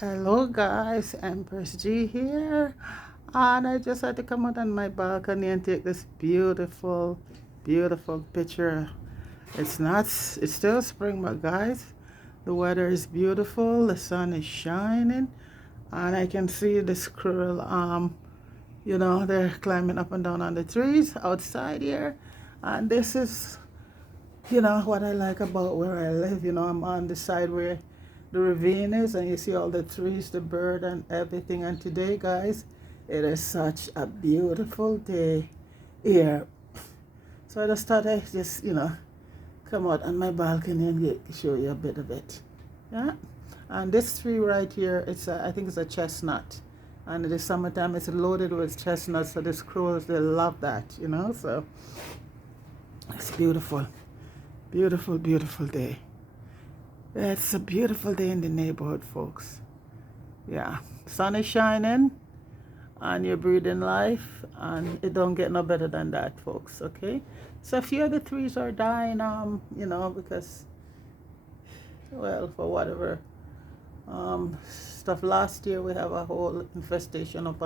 Hello guys, Empress G here, and I just had to come out on my balcony and take this beautiful picture. It's still spring, but guys, the weather is beautiful, the sun is shining, and I can see the squirrel, they're climbing up and down on the trees outside here, and this is what I like about where I live. I'm on the side where the ravine is, and you see all the trees, the bird, and everything. And today, guys, it is such a beautiful day here. So I just thought I'd just, come out on my balcony and show you a bit of it. Yeah. And this tree right here, I think it's a chestnut. And in the summertime, it's loaded with chestnuts, so the squirrels, they love that, So it's beautiful. Beautiful day. It's a beautiful day in the neighborhood, folks. Yeah, sun is shining and you're breathing life, and it don't get no better than that, folks. Okay, so a few of the trees are dying, because, well, for whatever stuff. Last year we have a whole infestation of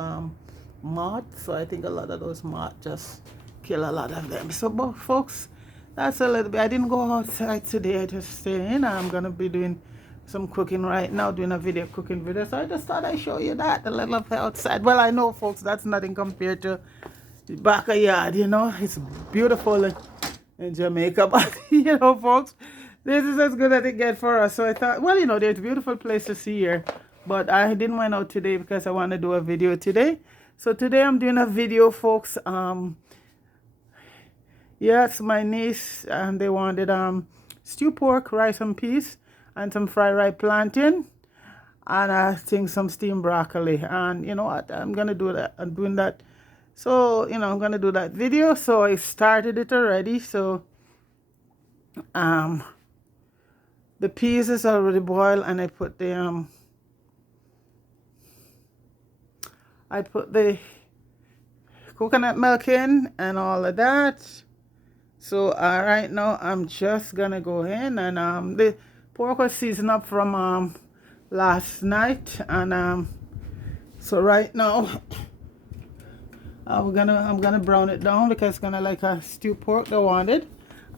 moths, so I think a lot of those moths just kill a lot of them. So, but folks, that's a little bit. I didn't go outside today. I just stayed in. I'm gonna be doing some cooking right now, doing a cooking video. So I just thought I'd show you that a little of outside. Well, I know, folks, that's nothing compared to the backyard. It's beautiful in Jamaica, but folks, this is as good as it gets for us. So I thought, well, there's a beautiful place to see here, but I didn't went out today because I want to do a video today. So today I'm doing a video, folks. Yes, my niece, and they wanted stew pork, rice and peas, and some fried ripe plantain, and I think some steamed broccoli. And you know what? I'm gonna do that. I'm doing that. So I'm gonna do that video. So I started it already. So the peas is already boiled, and I put the coconut milk in and all of that. So right now I'm just gonna go in, and the pork was seasoned up from last night, and so right now I'm gonna brown it down because it's gonna like a stew pork that I wanted,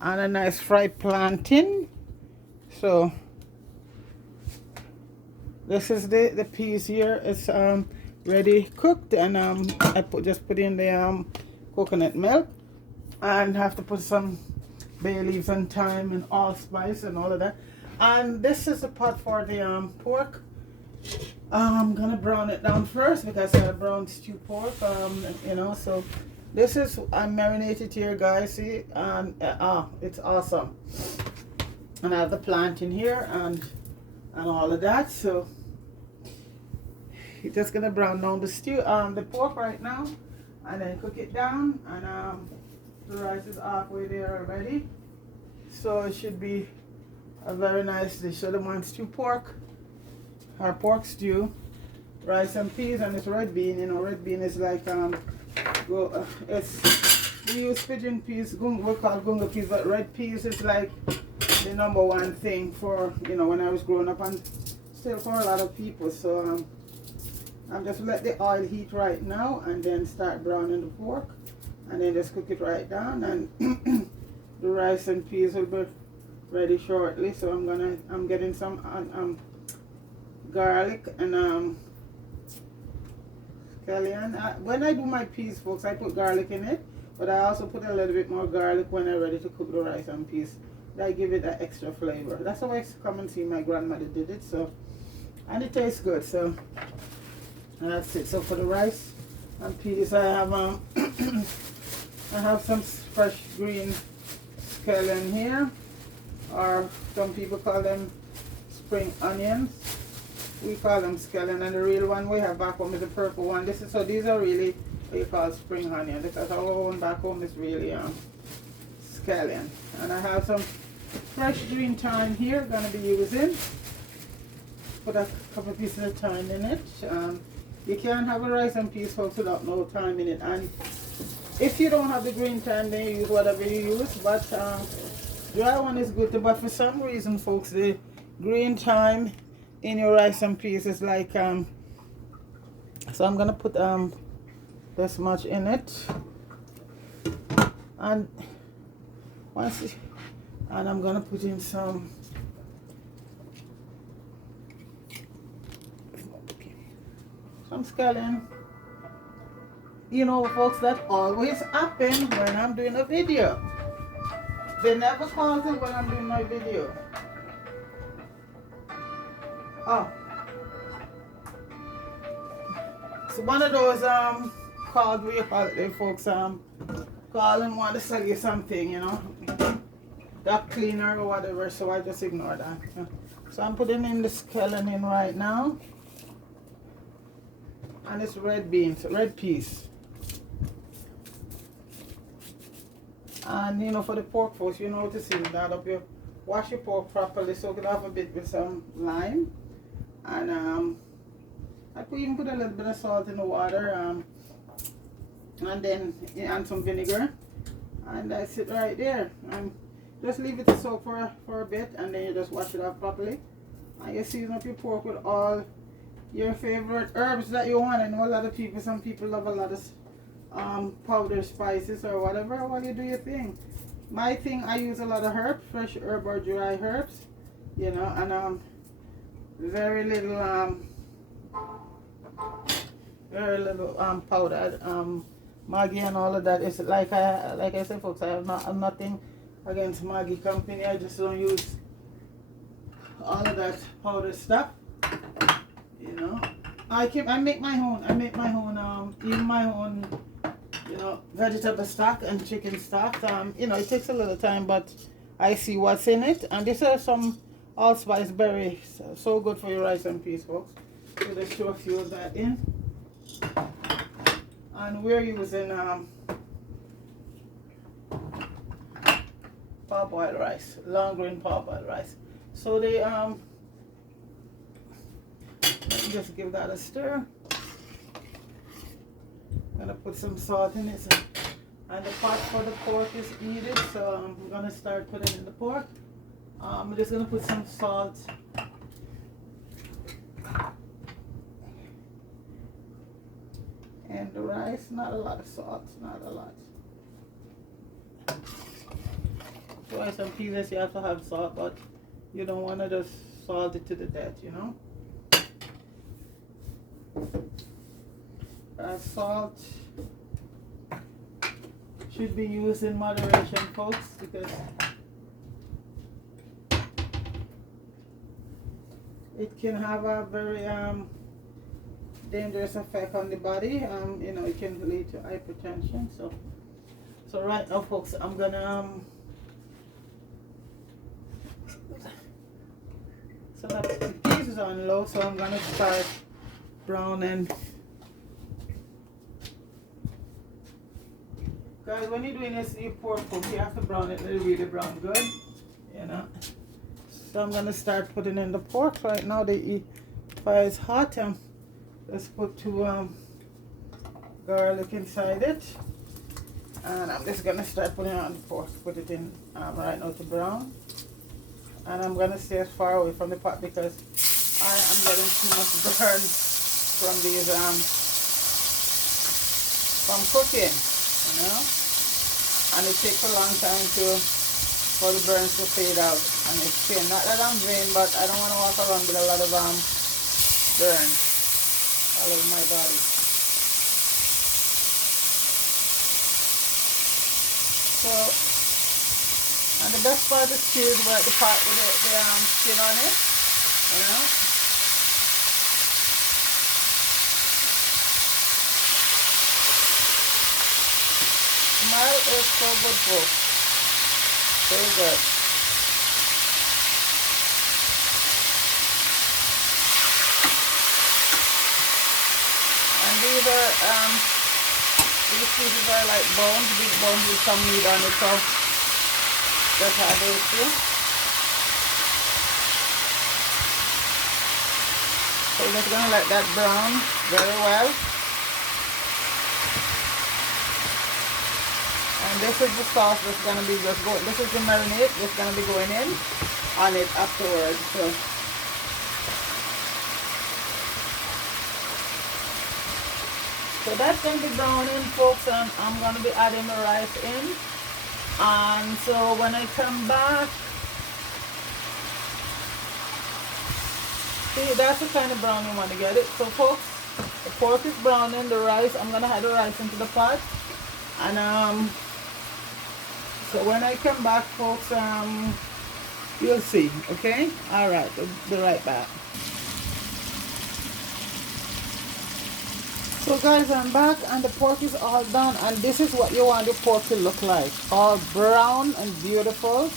and a nice fried plantain. So this is the peas here. It's ready cooked, and I just put in the coconut milk, and have to put some bay leaves and thyme and allspice and all of that. And this is a pot for the pork. I'm gonna brown it down first because I have brown stew pork. So this is I marinated here, guys. See, and it's awesome. And I have the plantain here and all of that. So you're just gonna brown down the pork right now, and then cook it down, and the rice is halfway there already, so it should be a very nice dish. So the one stew pork, or pork stew, rice and peas, and it's red bean. Red bean is like we use pigeon peas, we call gunga peas, but red peas is like the number one thing for when I was growing up, and still for a lot of people. So I'm just let the oil heat right now, and then start browning the pork, and then just cook it right down, and the rice and peas will be ready shortly. So I'm getting some garlic and scallion. When I do my peas, folks, I put garlic in it, but I also put a little bit more garlic when I'm ready to cook the rice and peas. I give it that extra flavor. That's how I come and see my grandmother did it. So, and it tastes good. So and that's it. So for the rice and peas, I have I have some fresh green scallion here, or some people call them spring onions. We call them scallion, and the real one we have back home is the purple one. These are really what you call spring onion, because our one back home is really scallion. And I have some fresh green thyme here, gonna be using. Put a couple of pieces of thyme in it. You can't have a rice and peas, folks, without no thyme in it. And if you don't have the green thyme, then you use whatever you use. But dry one is good too. But for some reason, folks, the green thyme in your rice and peas is like so I'm gonna put this much in it, and once and I'm gonna put in some scallion. You know, folks, that always happen when I'm doing a video. They never call it when I'm doing my video. Oh, so one of those calls where you call it, folks call and want to sell you something, you know, that cleaner or whatever. So I just ignore that. So I'm putting in the scallion in right now, and it's red beans, red peas. And you know, for the pork, folks, you know what to see that up. You wash your pork properly, soak it off a bit with some lime, and I could even put a little bit of salt in the water, and then and some vinegar, and that's it right there. Just leave it to soak for a bit, and then you just wash it off properly, and you season up your pork with all your favorite herbs that you want. I know a lot of people, some people love a lot of powdered spices or whatever. Well, you do your thing. My thing, I use a lot of herbs, fresh herb or dry herbs, you know, and very little powdered Maggi and all of that. Is like I said, folks, I'm nothing against Maggi company. I just don't use all of that powdered stuff, you know. I make my own even my own, you know, vegetable stock and chicken stock. You know, it takes a little time, but I see what's in it, and this is some allspice berries, so good for your rice and peas, folks. So let's throw a few of that in, and we're using parboiled rice, long grain parboiled rice. So they let me just give that a stir. I'm gonna put some salt in it, and the pot for the pork is heated, so I'm gonna start putting in the pork. I'm just gonna put some salt and the rice. Not a lot of salt, not a lot. Rice and peas, you have to have salt, but you don't want to just salt it to the death, you know. Salt should be used in moderation, folks, because it can have a very dangerous effect on the body. You know, it can lead to hypertension. So right now, folks, I'm gonna so that the peas is on low, so I'm gonna start browning. Guys, when you're doing this, you pork, folks, you have to brown it really brown good, you know. So I'm gonna start putting in the pork right now. The fire is hot. Let's put 2 garlic inside it, and I'm just gonna start putting it on the pork. Put it in right now to brown, and I'm gonna stay as far away from the pot because I am getting too much burn from these from cooking, you know. And it takes a long time for the burns to fade out, and it's pain. Not that I'm vain, but I don't want to walk around with a lot of burn all over my body. So, and the best part is chilled where the part with the skin on it, you know. Smell is so good, folks. So good. And these pieces are like bones, big bones with some meat on it, so that's how they feel. So we're just gonna let that brown very well. And this is the sauce that's gonna be just going. This is the marinade that's gonna be going in on it afterwards. So So that's going to be browning, folks, and I'm going to be adding the rice in. And so when I come back, see, that's the kind of brown you want to get it. So folks, the pork is browning, the rice, I'm going to add the rice into the pot. And so when I come back, folks, you'll see, okay? All right, be right back. So guys, I'm back and the pork is all done, and this is what you want your pork to look like. All brown and beautiful,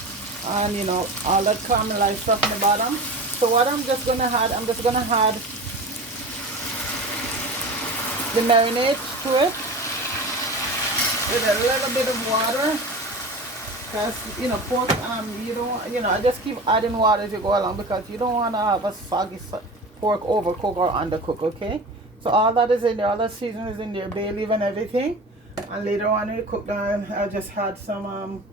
and you know, all that caramelized stuff in the bottom. So what I'm just gonna add, I'm just gonna add the marinade to it with a little bit of water. Because, you know, pork, you don't, you know, I just keep adding water as you go along because you don't want to have a soggy pork overcook or undercook, okay? So all that is in there, all the seasoning is in there, bay leaf and everything. And later on when you cook down, I'll just add some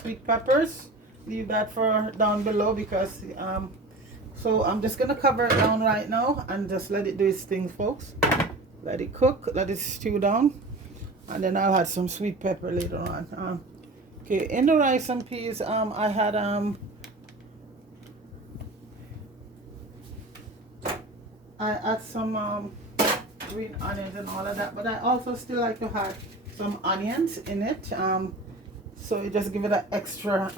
sweet peppers. Leave that for down below because, so I'm just going to cover it down right now and just let it do its thing, folks. Let it cook, let it stew down. And then I'll add some sweet pepper later on. Okay, in the rice and peas, I had I add some green onions and all of that, but I also still like to have some onions in it. So you just give it an extra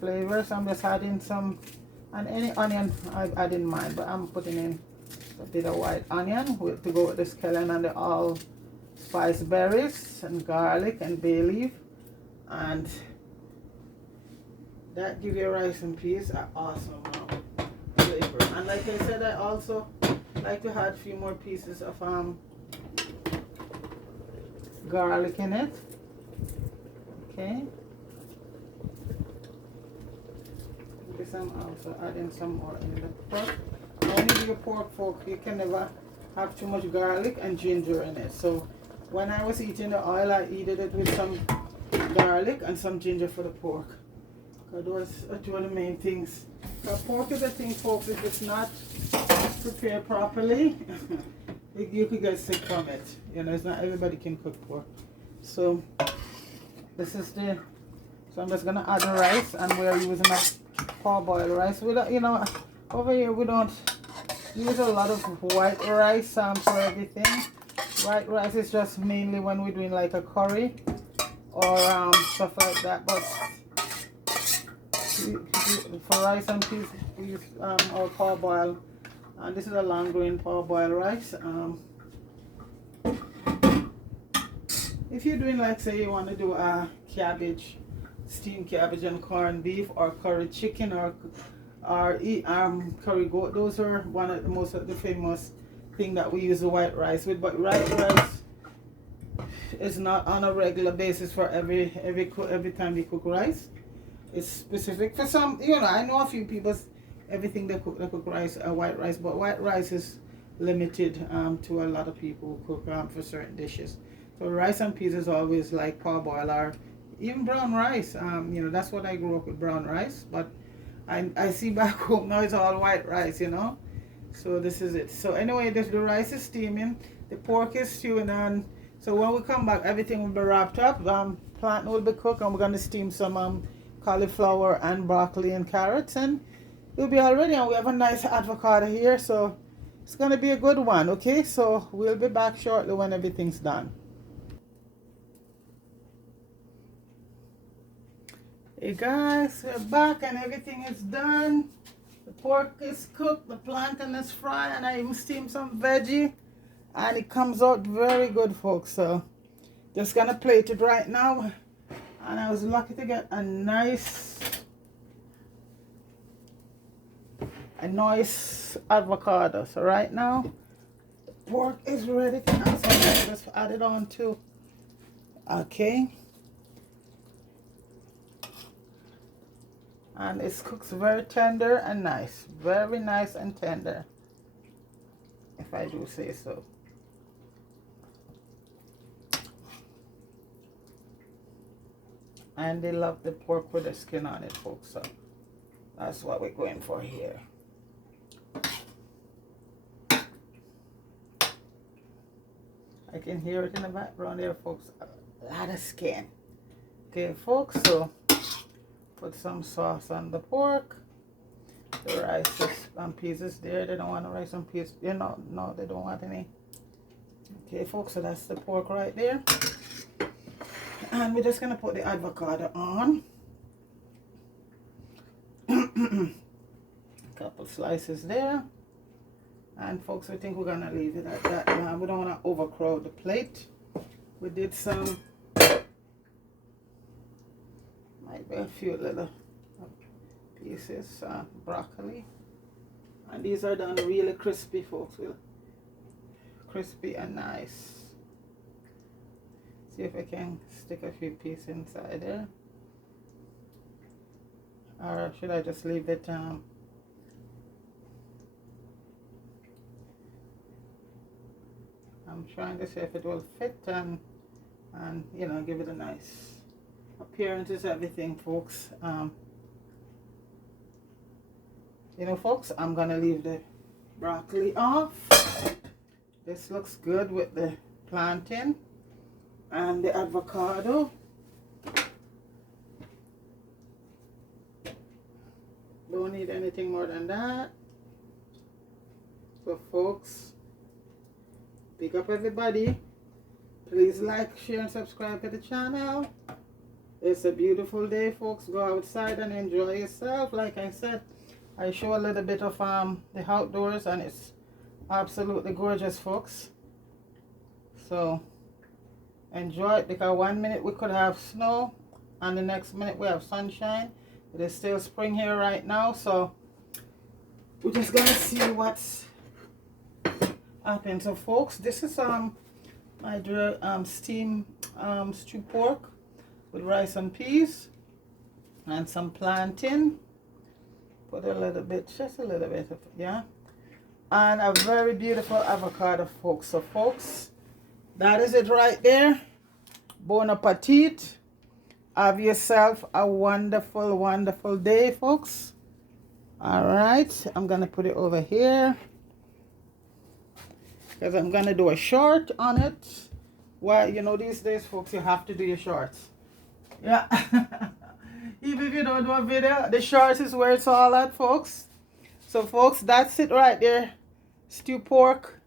flavor. So I'm just adding some, and any onion I didn't mind, but I'm putting in a bit of white onion to go with the scallion and the allspice berries and garlic and bay leaf, and that give your rice and peas an awesome flavor. And like I said, I also like to add a few more pieces of garlic in it. Okay. Because I'm also adding some more in the pork. When you do your pork, folks, you can never have too much garlic and ginger in it. So when I was eating the oil, I eated it with some garlic and some ginger for the pork. Because those are two of the main things. Pork is a thing, folks, if it's not prepared properly, you could get sick from it. You know, it's not everybody can cook pork. So this is the, so I'm just gonna add the rice, and we're using a parboiled rice. We don't, you know, over here we don't use a lot of white rice for everything. White rice is just mainly when we're doing like a curry or stuff like that. But for rice and peas, we use our parboiled, and this is a long grain parboiled rice. If you're doing, like, say you want to do a cabbage, steamed cabbage and corned beef, or curry chicken, or curry goat, those are one of the most of the famous thing that we use the white rice with. But white rice is not on a regular basis for every time you cook rice. It's specific for some. You know, I know a few people, everything they cook rice, white rice, but white rice is limited to a lot of people who cook for certain dishes. So rice and peas is always like parboiled, or even brown rice. You know, that's what I grew up with, brown rice. But I see back home now it's all white rice, you know. So this is it. So anyway, the rice is steaming, the pork is stewing, and so when we come back, everything will be wrapped up. Plantain will be cooked, and we're gonna steam some cauliflower and broccoli and carrots, and it'll be all ready. And we have a nice avocado here, so it's gonna be a good one. Okay, so we'll be back shortly when everything's done. Hey guys, we're back and everything is done. The pork is cooked, the plantain is fried, and I even steamed some veggie, and it comes out very good, folks. So just gonna plate it right now, and I was lucky to get a nice avocado. So right now the pork is ready to add some, just add it on too. Okay. And it cooks very tender and nice. Very nice and tender, if I do say so. And they love the pork with the skin on it, folks. So that's what we're going for here. I can hear it in the background there, folks. A lot of skin. Okay, folks, so put some sauce on the pork. The rice and peas is there. They don't want the rice and peas. You know, no, they don't want any. Okay, folks, so that's the pork right there. And we're just going to put the avocado on. Couple slices there. And folks, I think we're going to leave it at that. We don't want to overcrowd the plate. We did some, might be a few little pieces, broccoli. And these are done really crispy, folks. Crispy and nice. See if I can stick a few pieces inside there. Or should I just leave it I'm trying to see if it will fit and you know, give it a nice appearance is everything, folks. You know, folks, I'm gonna leave the broccoli off. This looks good with the plantain and the avocado. Don't need anything more than that. So folks, big up everybody. Please like, share and subscribe to the channel. It's a beautiful day, folks. Go outside and enjoy yourself. Like I said, I show a little bit of the outdoors, and it's absolutely gorgeous, folks. So enjoy it, because 1 minute we could have snow and the next minute we have sunshine. It is still spring here right now, so we're just gonna see what's happening. So folks, this is my steam stewed pork with rice and peas and some plantain. Put a little bit, just a little bit of, yeah, and a very beautiful avocado, folks. So folks, that is it right there. Bon appetit. Have yourself a wonderful, wonderful day, folks. All right, I'm gonna put it over here because I'm gonna do a short on it. Well, you know, these days, folks, you have to do your shorts. Yeah. Even if you don't do a video, the shorts is where it's all at, folks. So folks, that's it right there. Stew pork,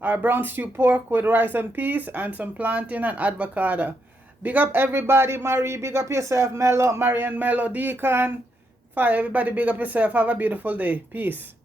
our brown stew pork with rice and peas and some plantain and avocado. Big up everybody. Marie, big up yourself. Mello, Marian, Mello, Deacon. Fire, everybody big up yourself. Have a beautiful day. Peace.